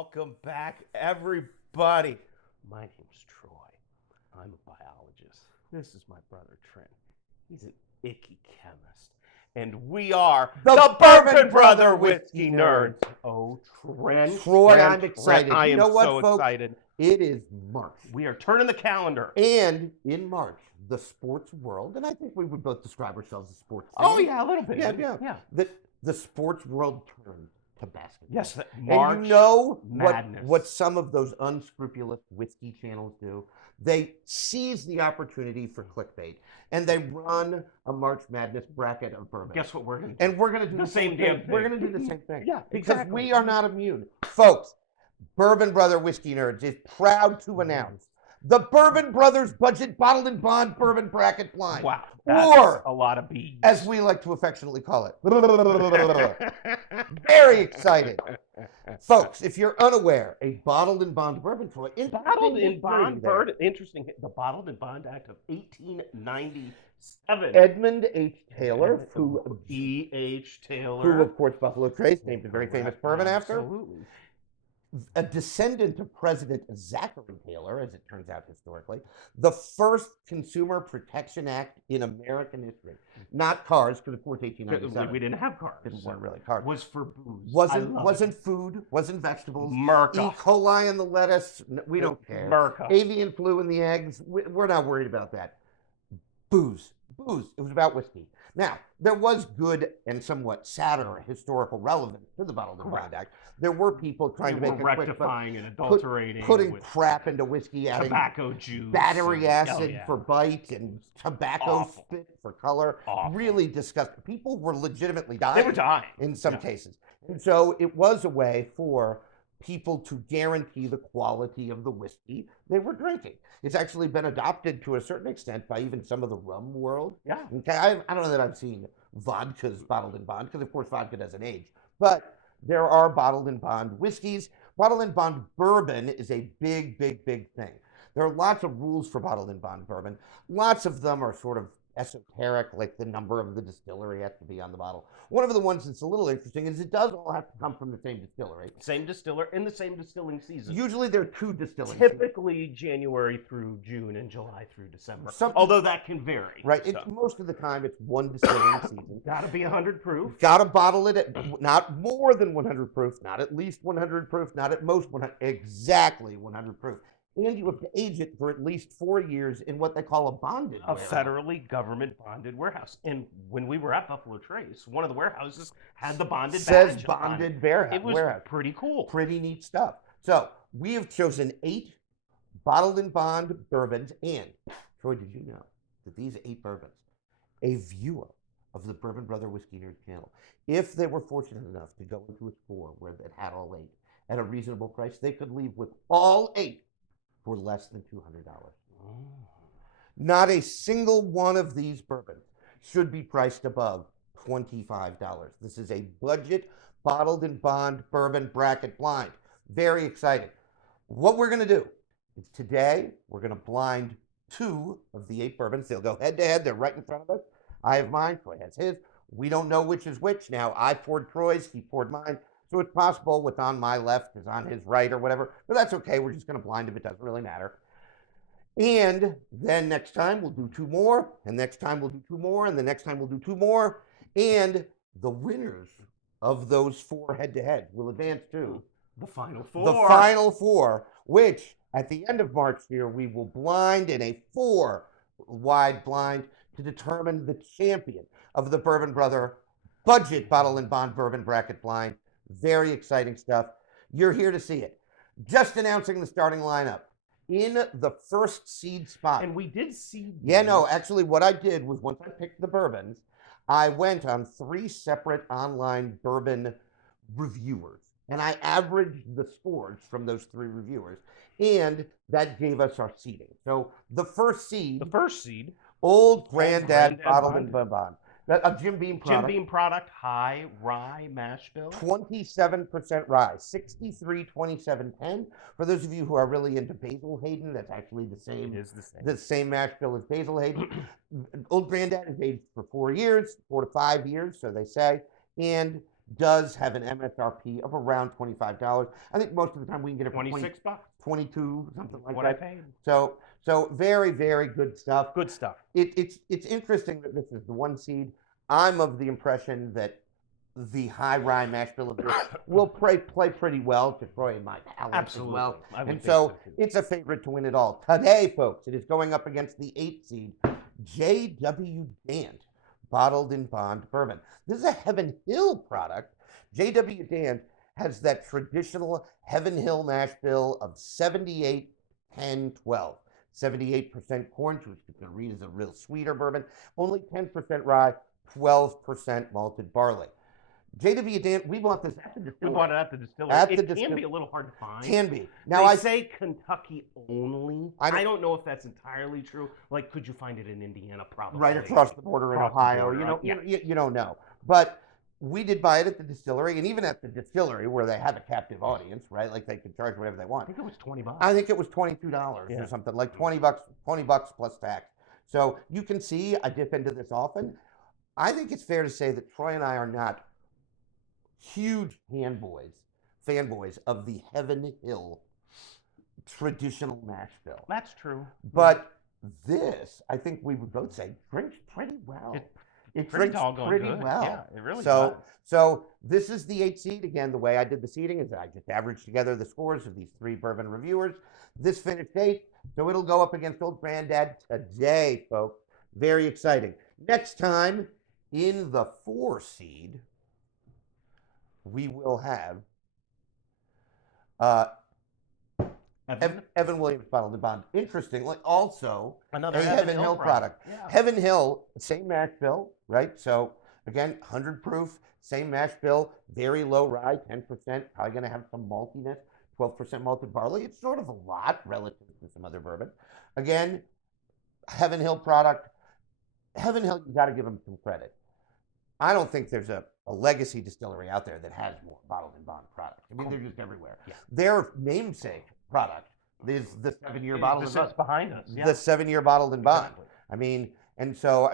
Welcome back, everybody. My name's Troy. I'm a biologist. This is my brother Trent. He's an icky chemist. And we are the Bourbon Brother Whiskey Nerds. Oh, Trent. Troy, Trent, I'm excited. Trent, I am you know what, so folks? excited. It is March. We are turning the calendar. And in March, the sports world, and I think we would both describe ourselves as sports fans. Oh, yeah, a little bit. Yeah. The sports world turned to basketball. Yes, March and you know Madness. what some of those unscrupulous whiskey channels do? They seize the opportunity for clickbait, and they run a March Madness bracket of bourbon. Guess what we're going to do? And we're going to do the same damn thing. We're going to do the same thing. Yeah, because exactly. we are not immune. Folks, Bourbon Brother Whiskey Nerds is proud to announce the Bourbon Brothers Budget Bottled and Bond Bourbon Bracket Blind. Wow, that's or, a lot of beads. as we like to affectionately call it. Very excited. Folks, if you're unaware, a Bottled and Bond Bourbon Troy. Bottled and Bond Bourbon. Interesting. The Bottled and Bond Act of 1897. Edmund H. Taylor, who E.H. Taylor, who of course Buffalo Trace named a very famous bourbon after. Absolutely. A descendant of President Zachary Taylor, as it turns out historically, the first Consumer Protection Act in American history. Not cars, because of course 1897. We didn't have cars. It weren't really cars. Was for booze. Wasn't food, wasn't vegetables. Merca. E. coli in the lettuce, we don't care. Merca. Avian flu in the eggs, we're not worried about that. Booze. It was about whiskey. Now, there was good and somewhat sadder historical relevance to the Bottled and Bond Act. There were people trying to make it rectifying and adulterating, putting crap into whiskey, adding tobacco juice, battery acid for bite, and tobacco spit for color. Awful. Really disgusting. People were legitimately dying. They were dying in some cases, and so it was a way for people to guarantee the quality of the whiskey they were drinking. It's actually been adopted to a certain extent by even some of the rum world. Yeah. Okay, I don't know that I've seen vodkas bottled in bond, because of course vodka doesn't age. But there are bottled in bond whiskeys. Bottled in bond bourbon is a big thing. There are lots of rules for bottled in bond bourbon. Lots of them are sort of esoteric, like the number of the distillery has to be on the bottle. One of the ones that's a little interesting is it does all have to come from the same distillery. Same distiller in the same distilling season. Usually there are two distilling Typically January through June and July through December. Although that can vary. Right. Most of the time it's one distilling season. Got to be 100 proof. Got to bottle it at not more than 100 proof, not at least 100 proof, not at most 100, exactly 100 proof. And you have to age it for at least 4 years in what they call a bonded warehouse. Federally government bonded warehouse. And when we were at Buffalo Trace, one of the warehouses had the bonded badge. Says bonded warehouse. It was pretty cool. Pretty neat stuff. So we have chosen 8 bottled in bond bourbons. And Troy, did you know that these 8 bourbons, a viewer of the Bourbon Brother Whiskey Nerds channel, if they were fortunate enough to go into a store where it had all 8 at a reasonable price, they could leave with all 8 for less than $200. Not a single one of these bourbons should be priced above $25. This is a budget bottled in bond bourbon bracket blind. Very exciting. What we're going to do is today we're going to blind 2 of the 8 bourbons. They'll go head to head. They're right in front of us. I have mine. Troy has his. We don't know which is which. Now, I poured Troy's. He poured mine. So it's possible what's on my left is on his right or whatever, but that's okay. We're just going to blind him. It doesn't really matter. And then next time we'll do 2 more, and next time we'll do 2 more, and the next time we'll do 2 more. And the winners of those 4 head-to-head will advance to the Final 4. The Final 4, which at the end of March here, we will blind in a 4-wide blind to determine the champion of the Bourbon Brother Budget Bottle and Bond Bourbon Bracket Blind. Very exciting stuff. You're here to see it. Just announcing the starting lineup. In the first seed spot. And we did seed. Yeah, no, actually what I did was once I picked the bourbons, I went on 3 separate online bourbon reviewers. And I averaged the scores from those 3 reviewers. And that gave us our seeding. So the first seed. Old Granddad Bottled and Bond. A Jim Beam product. Jim Beam product, high rye mash bill. 27% rye, 63-27-10. For those of you who are really into Basil Hayden, that's actually the same. It is the same. The same mash bill as Basil Hayden. Old Granddad is aged for 4 years, 4 to 5 years, so they say. And does have an MSRP of around $25. I think most of the time we can get it for 26 bucks. 22, something like What that. I paid. So very, very good stuff. Good stuff. It's interesting that this is the 1 seed. I'm of the impression that the high rye mash bill of this will play pretty well to Troy and my palate Absolutely. as well. I would And think so so too. it's a favorite to win it all. Today, folks, it is going up against the 8 seed, J.W. Dant Bottled in Bond Bourbon. This is a Heaven Hill product. J.W. Dant has that traditional Heaven Hill mash bill of 78, 10, 12. 78% corn, which you can read as a real sweeter bourbon. Only 10% rye, 12% malted barley. J.W. Dant, we bought this at the distillery. We bought it at the distillery. It can be a little hard to find. Can be. Now, I say Kentucky only. I don't know if that's entirely true. Like, could you find it in Indiana? Probably. Right across the border in Ohio. You don't know. But we did buy it at the distillery, and even at the distillery where they have a captive audience, right? Like they can charge whatever they want. I think it was $20. I think it was $22 or something, like $20 plus tax. So you can see I dip into this often. I think it's fair to say that Troy and I are not huge fanboys of the Heaven Hill traditional mash bill. That's true. But this, I think we would both say, drinks pretty well. It drinks pretty well. Yeah, it really does. So this is the 8 seed. Again, the way I did the seeding is I just averaged together the scores of these 3 bourbon reviewers. This finished 8, so it'll go up against Old Granddad today, folks. Very exciting. Next time, in the 4 seed, we will have Evan Williams Bottled in Bond. Interestingly, also another Heaven Hill product. Yeah. Heaven Hill, same mash bill, right? So again, 100 proof, same mash bill, very low rye, 10%, probably going to have some maltiness, 12% malted barley. It's sort of a lot relative to some other bourbon. Again, Heaven Hill product. Heaven Hill, you got to give them some credit. I don't think there's a legacy distillery out there that has more bottled in bond products. I mean, they're just everywhere. Yeah. Their namesake product is the 7-year bottled in bond. Behind us. Yeah. The 7-year bottled in bond. Exactly. I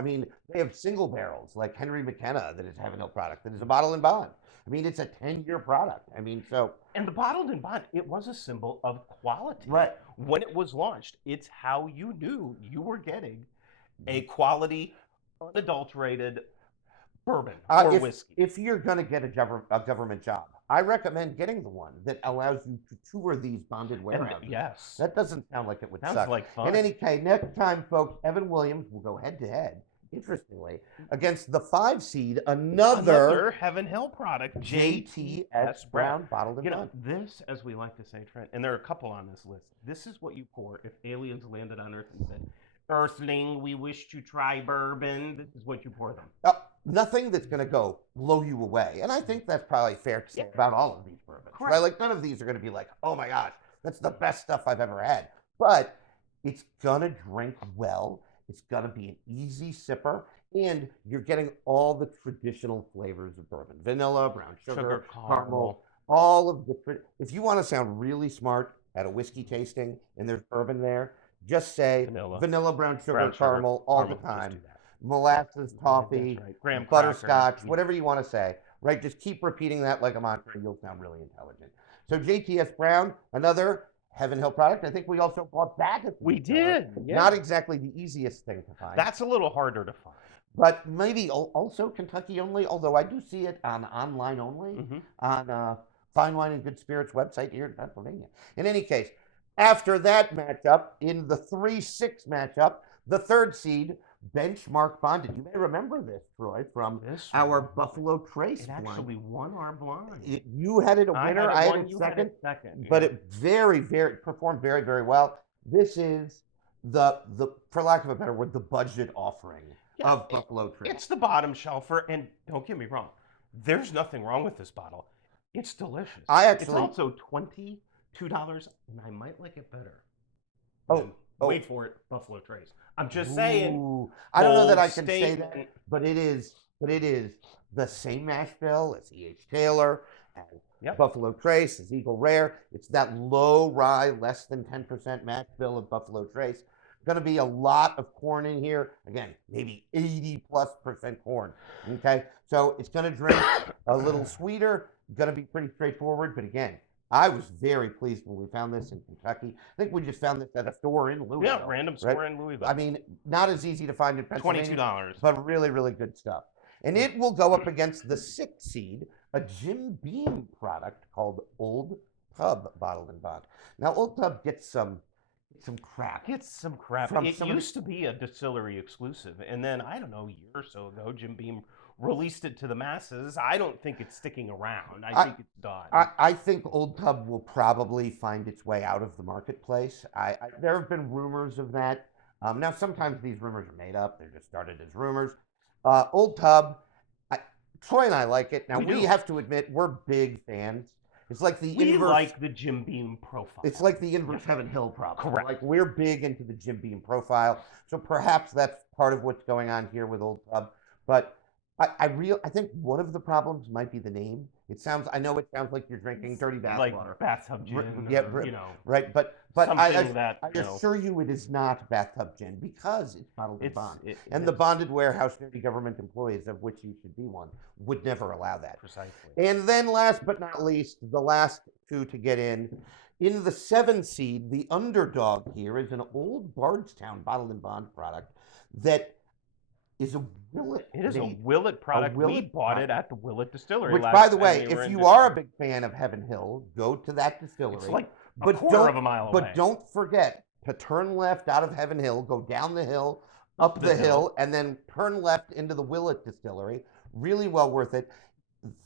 mean, they have single barrels like Henry McKenna that is Heaven Hill product that is a bottled in bond. I mean, it's a 10-year product. I mean, so. And the bottled in bond, it was a symbol of quality. Right. When it was launched, it's how you knew you were getting a quality, unadulterated bourbon or whiskey. If you're going to get a government job, I recommend getting the one that allows you to tour these bonded warehouses. Yes. That doesn't sound like it would suck. Sounds like fun. In any case, next time, folks, Evan Williams will go head-to-head, interestingly, against the 5 seed, another Heaven Hill product, JTS Brown Bottled in Bond. This, as we like to say, Trent, and there are a couple on this list, this is what you pour if aliens landed on Earth and said, Earthling, we wish to try bourbon. This is what you pour them. Nothing that's going to blow you away. And I think that's probably fair to say about all of these bourbons. Correct. Right? Like, none of these are going to be like, oh my gosh, that's the best stuff I've ever had. But it's going to drink well. It's going to be an easy sipper. And you're getting all the traditional flavors of bourbon. Vanilla, brown sugar, caramel, all of the... If you want to sound really smart at a whiskey tasting and there's bourbon there, just say vanilla brown sugar, caramel all the time. Molasses, toffee, right. butterscotch, whatever you want to say, right? Just keep repeating that like a mantra and you'll sound really intelligent. So JTS Brown, another Heaven Hill product. I think we also bought that. We did. Yeah. Not exactly the easiest thing to find. That's a little harder to find. But maybe also Kentucky only, although I do see it on online only, on Fine Wine and Good Spirits website here in Pennsylvania. In any case, after that matchup, in the 3-6 matchup, the 3rd seed, Benchmark Bonded. You may remember this, Troy, from our Buffalo Trace blind. It actually won our blind. You had it a winner, I had it second. But it performed very, very well. This is the for lack of a better word, the budget offering of Buffalo Trace. It's the bottom shelfer, and don't get me wrong, there's nothing wrong with this bottle. It's delicious. It's also $22, and I might like it better. Wait for it, Buffalo Trace. I'm just saying. I don't know that I can say that, but it is the same mash bill as E.H. Taylor, and Buffalo Trace, as Eagle Rare. It's that low rye, less than 10% mash bill of Buffalo Trace. going to be a lot of corn in here. Again, maybe 80+% corn. Okay, so it's going to drink a little sweeter. Going to be pretty straightforward. But again, I was very pleased when we found this in Kentucky. I think we just found this at a store in Louisville. Yeah, random store in Louisville. I mean, not as easy to find in Pennsylvania. $22. But really, really good stuff. And it will go up against the 6th seed, a Jim Beam product called Old Tub Bottled and Bond. Now, Old Tub gets some crap. It used to be a distillery exclusive, and then, I don't know, a year or so ago, Jim Beam released it to the masses. I don't think it's sticking around. I think it's done. I think Old Tub will probably find its way out of the marketplace. There have been rumors of that. Now, sometimes these rumors are made up. They're just started as rumors. Old Tub, Troy and I like it. Now, we have to admit, we're big fans. It's like the inverse. We like the Jim Beam profile. It's like the inverse Heaven Hill problem. Correct. Like, we're big into the Jim Beam profile. So perhaps that's part of what's going on here with Old Tub. But I think one of the problems might be the name. I know it sounds like you're drinking dirty bath like water. Bathtub gin. Yeah, right. But I assure you it is not bathtub gin because it's bottled and bond. And the bonded warehouse dirty government employees, of which you should be one, would never allow that. Precisely. And then last but not least, the last two to get in the 7 seed, the underdog here is an old Bardstown bottled and bond product that is a Willet. It is a Willet product. We bought it at the Willet Distillery. Which, by the way, if you are a big fan of Heaven Hill, go to that distillery. It's like a quarter of a mile away. But don't forget to turn left out of Heaven Hill, go down the hill, up the hill, and then turn left into the Willet Distillery. Really well worth it.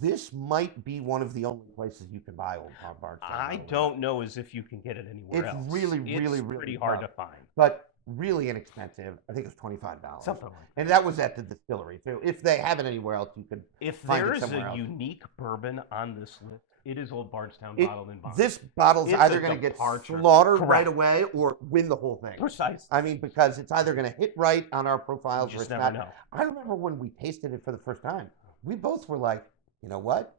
This might be one of the only places you can buy Old Bardstown. I don't know as if you can get it anywhere else. It's really pretty hard to find. But really inexpensive. I think it's $25. Something like that. And that was at the distillery. So if they have it anywhere else, you could find it somewhere else. If there is a unique bourbon on this list, it is Old Bardstown bottled and bond. This bottle's either going to get slaughtered right away or win the whole thing. Precisely. I mean, because it's either going to hit right on our profiles or it's not. Know. I remember when we tasted it for the first time, we both were like, you know what?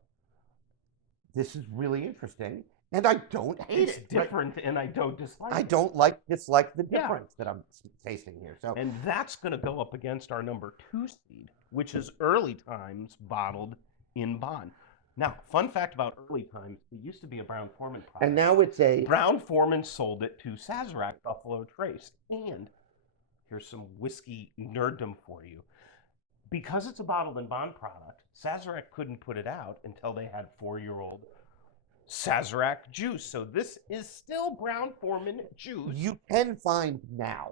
This is really interesting. And I don't hate it. It's different, and I don't dislike it. I don't dislike the difference that I'm tasting here. So, and that's going to go up against our number 2 seed, which is Early Times bottled in bond. Now, fun fact about Early Times, it used to be a Brown-Forman product. And now it's a... Brown-Forman sold it to Sazerac Buffalo Trace. And here's some whiskey nerddom for you. Because it's a bottled in bond product, Sazerac couldn't put it out until they had 4-year-old Sazerac juice. So this is still Brown-Forman juice. You can find now.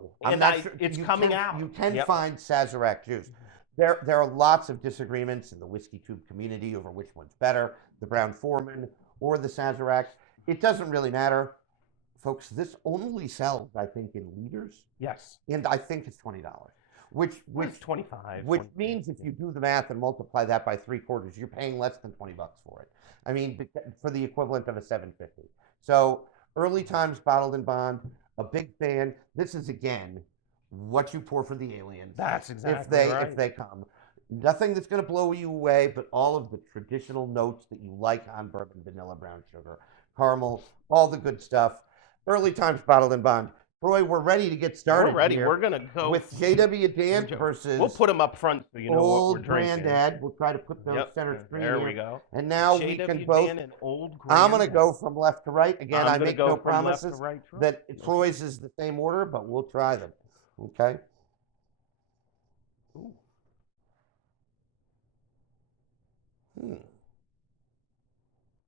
It's coming out. You can find Sazerac juice. There are lots of disagreements in the whiskey tube community over which one's better, the Brown-Forman or the Sazerac. It doesn't really matter. Folks, this only sells, I think, in liters. Yes. And I think it's $20. Which 25. Which means if you do the math and multiply that by 3/4, you're paying less than $20 for it. I mean, for the equivalent of a $7.50. So Early Times bottled in bond, a big fan. This is again what you pour for the aliens. That's exactly right. If they come. Nothing that's going to blow you away, but all of the traditional notes that you like on bourbon: vanilla, brown sugar, caramel, all the good stuff. Early Times bottled in bond. Troy, we're ready to get started. We're ready. Here we're going to go with JWDan versus... We'll put them up front so you know what we're drinking. Old Grandad. We'll try to put those center screen There we go. And now we can both... And Old I'm going to go from left to right. Again, I make no promises right, that Troy's is the same order, but we'll try them. Okay? Ooh.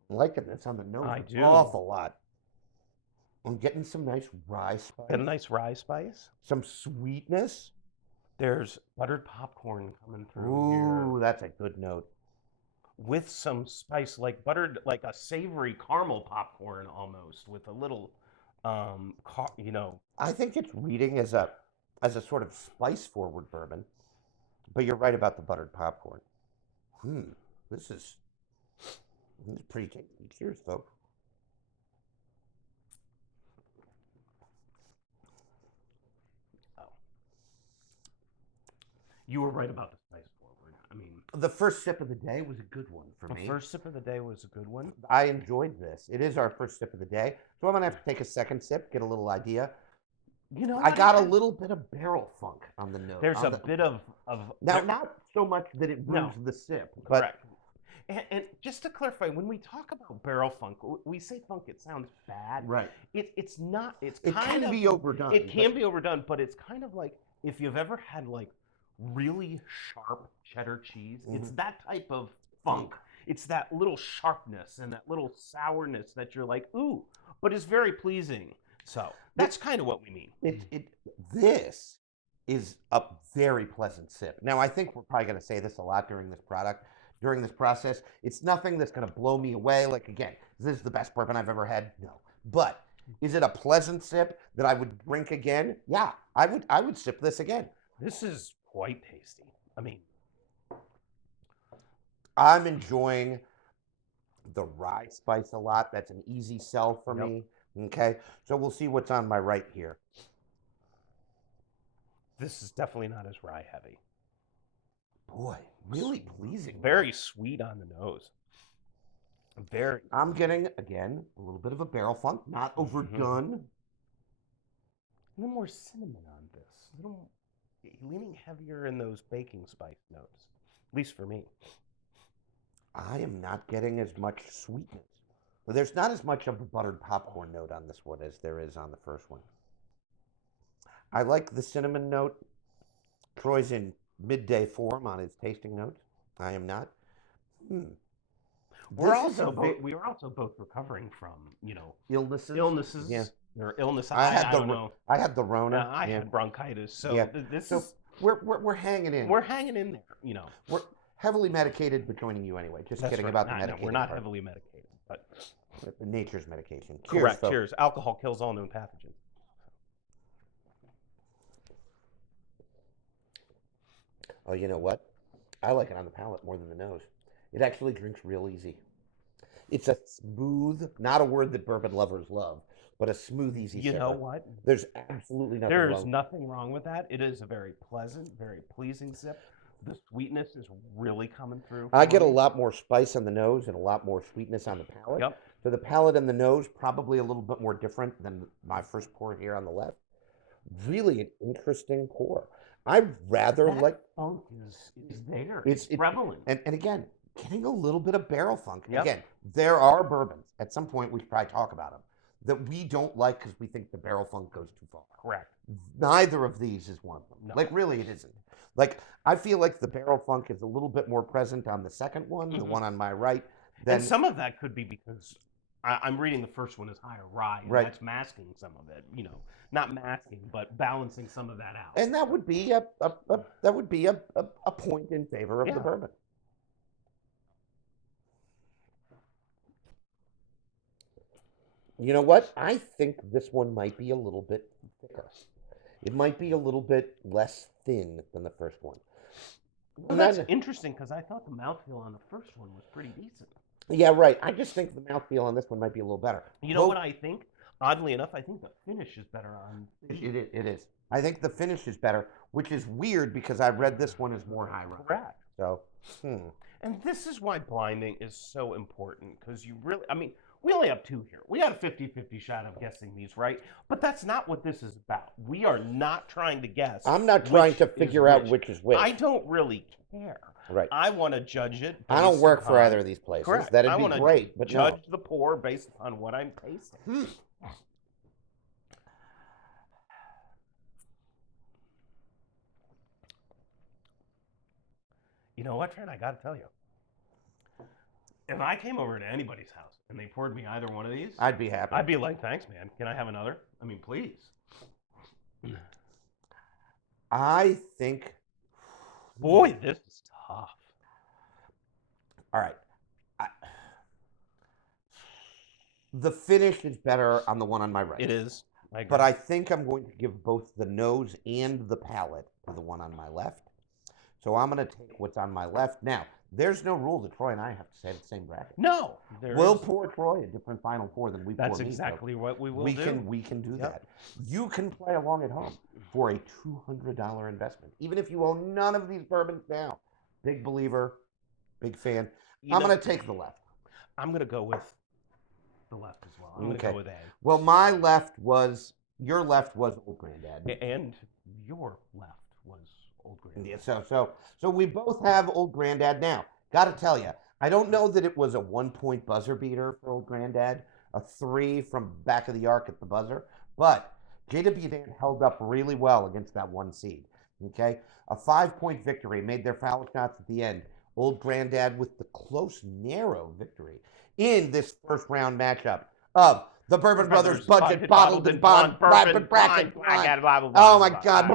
I'm liking this on the nose. I do. An awful lot. I'm getting some nice rye spice. Get a nice rye spice. Some sweetness. There's buttered popcorn coming through Ooh, here. That's a good note. With some spice, like buttered, like a savory caramel popcorn almost, with a little, I think it's reading as a sort of spice-forward bourbon, but you're right about the buttered popcorn. This is pretty tasty. Cheers, folks. You were right about the spice forward. I mean, the first sip of the day was a good one for me. The first sip of the day was a good one. I enjoyed this. It is our first sip of the day. So I'm going to have to take a second sip, get a little idea. You know, I got a little bit of barrel funk on the nose. There's a bit of now, not so much that it ruins the sip, but correct. And just to clarify, when we talk about barrel funk, we say funk. It sounds bad. Right. It's not. It can be overdone. It can be overdone, but it's kind of like if you've ever had like really sharp cheddar cheese. It's that type of funk. It's that little sharpness and that little sourness that you're like, ooh, but it's very pleasing. So that's kind of what we mean. This is a very pleasant sip. Now, I think we're probably going to say this a lot during this process. It's nothing that's going to blow me away. Like, again, is this the best bourbon I've ever had? No. But is it a pleasant sip that I would drink again? Yeah, I would sip this again. This is quite tasty. I mean, I'm enjoying the rye spice a lot. That's an easy sell for me. Okay, so we'll see what's on my right here. This is definitely not as rye heavy. Boy, really pleasing. Very sweet on the nose. Very. I'm getting, again, a little bit of a barrel funk, not overdone. A little more cinnamon on this. A little leaning heavier in those baking spice notes, at least for me. I am not getting as much sweetness. There's not as much of a buttered popcorn note on this one as there is on the first one. I like the cinnamon note. Troy's in midday form on his tasting notes. I am not. We were also both recovering from, illnesses. Yeah. Or illness. I had the Rona. I had bronchitis. So we're hanging in. We're hanging in there. We're heavily medicated, but joining you anyway. Just kidding about the medication. We're not heavily medicated, but nature's medication. Correct. Cheers. Cheers. Alcohol kills all known pathogens. Oh, you know what? I like it on the palate more than the nose. It actually drinks real easy. It's a smooth, not a word that bourbon lovers love, but a smooth, easy sip. You know what? There's absolutely nothing wrong. There's nothing wrong with that. It is a very pleasant, very pleasing sip. The sweetness is really coming through. I get a lot more spice on the nose and a lot more sweetness on the palate. Yep. So the palate and the nose probably a little bit more different than my first pour here on the left. Really an interesting pour. I rather like funk is there. It's prevalent. And again, getting a little bit of barrel funk. Yep. Again, there are bourbons. At some point, we should probably talk about them that we don't like because we think the barrel funk goes too far. Correct. Neither of these is one of them. No. Like, really, it isn't. Like, I feel like the barrel funk is a little bit more present on the second one, the one on my right. And some of that could be because I'm reading the first one as higher rye, and that's masking some of it. Not masking, but balancing some of that out. And that would be a point in favor of the bourbon. You know what? I think this one might be a little bit thicker. It might be a little bit less thin than the first one. Well, that's interesting because I thought the mouthfeel on the first one was pretty decent. Yeah, right. I just think the mouthfeel on this one might be a little better. You know what I think? Oddly enough, I think the finish is better on. It is. I think the finish is better, which is weird because I read this one as more high rye. Correct. So, And this is why blinding is so important because we only have two here. We had a 50-50 shot of guessing these, right? But that's not what this is about. We are not trying to guess. I'm not trying to figure out which is which. I don't really care. Right. I want to judge it. I don't work for either of these places. Correct. That'd be great, but judge the pour based upon what I'm tasting. You know what, Trent? I got to tell you. If I came over to anybody's house and they poured me either one of these, I'd be happy. I'd be like, thanks, man. Can I have another? I mean, please. I think... Boy, this is tough. All right. The finish is better on the one on my right. It is. But I think I'm going to give both the nose and the palate to the one on my left. So I'm going to take what's on my left. Now, there's no rule that Troy and I have to say the same bracket. No. We'll pour Troy a different final pour than we pour me. That's exactly what we will do. We can do that. You can play along at home for a $200 investment, even if you own none of these bourbons now. Big believer, big fan. I'm going to take the left. I'm going to go with the left as well. I'm going to go with A. Well, my left was your left was Old Granddad. And your left was Old Granddad. Yeah, so we both have Old Granddad now. Got to tell you, I don't know that it was a 1-point buzzer beater for Old Granddad, a 3 from back of the arc at the buzzer, but JWN held up really well against that 1 seed. Okay, a 5-point victory, made their foul shots at the end. Old Granddad with the close, narrow victory in this first round matchup of the Bourbon Brothers Budget Bottled and Bond Bourbon Bracket Blind. Oh my God.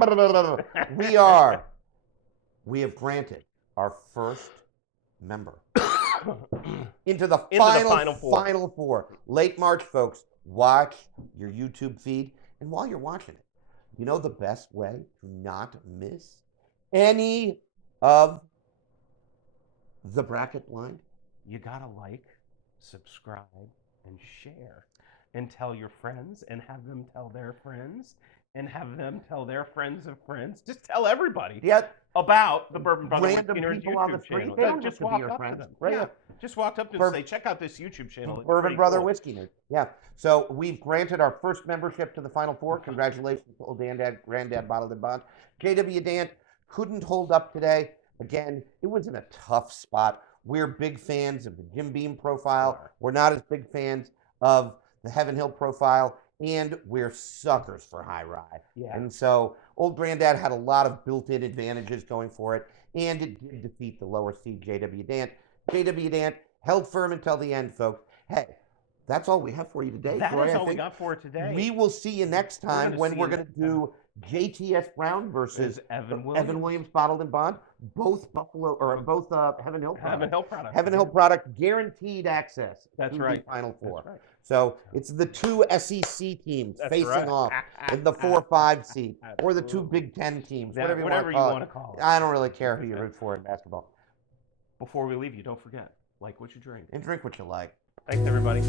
We have granted our first member into the final four. Late March, folks. Watch your YouTube feed. And while you're watching it, you know the best way to not miss any of the bracket blind? You gotta like, subscribe, and share. And tell your friends, and have them tell their friends, and have them tell their friends of friends. Just tell everybody about the Bourbon Brothers Whiskeyers YouTube channel. They don't just walk up to them. Right? Yeah. Just walked up to them and say, check out this YouTube channel. Bourbon Brother Whiskeyers. Yeah. So we've granted our first membership to the Final Four. Congratulations to Old Granddad Bottled and Bond. JW Dant couldn't hold up today. Again, it was in a tough spot. We're big fans of the Jim Beam profile. We're not as big fans of the Heaven Hill profile, and we're suckers for high rye. Yeah. And so Old Granddad had a lot of built-in advantages going for it, and it did defeat the lower seed JW Dant. JW Dant held firm until the end, folks. Hey, that's all we have for you today. That is all we got for today. We will see you next time when we're going to do JTS Brown versus Evan Williams Bottled and Bond. Both Heaven Hill product. Heaven Hill product, guaranteed access. That's to right. The Final Four. That's right. So it's the 2 SEC teams facing off in the 4-5 seed, or the 2 Big Ten teams, whatever you want to call it. I don't really care who you root for in basketball. Before we leave you, don't forget, like what you drink. And drink what you like. Thanks, everybody.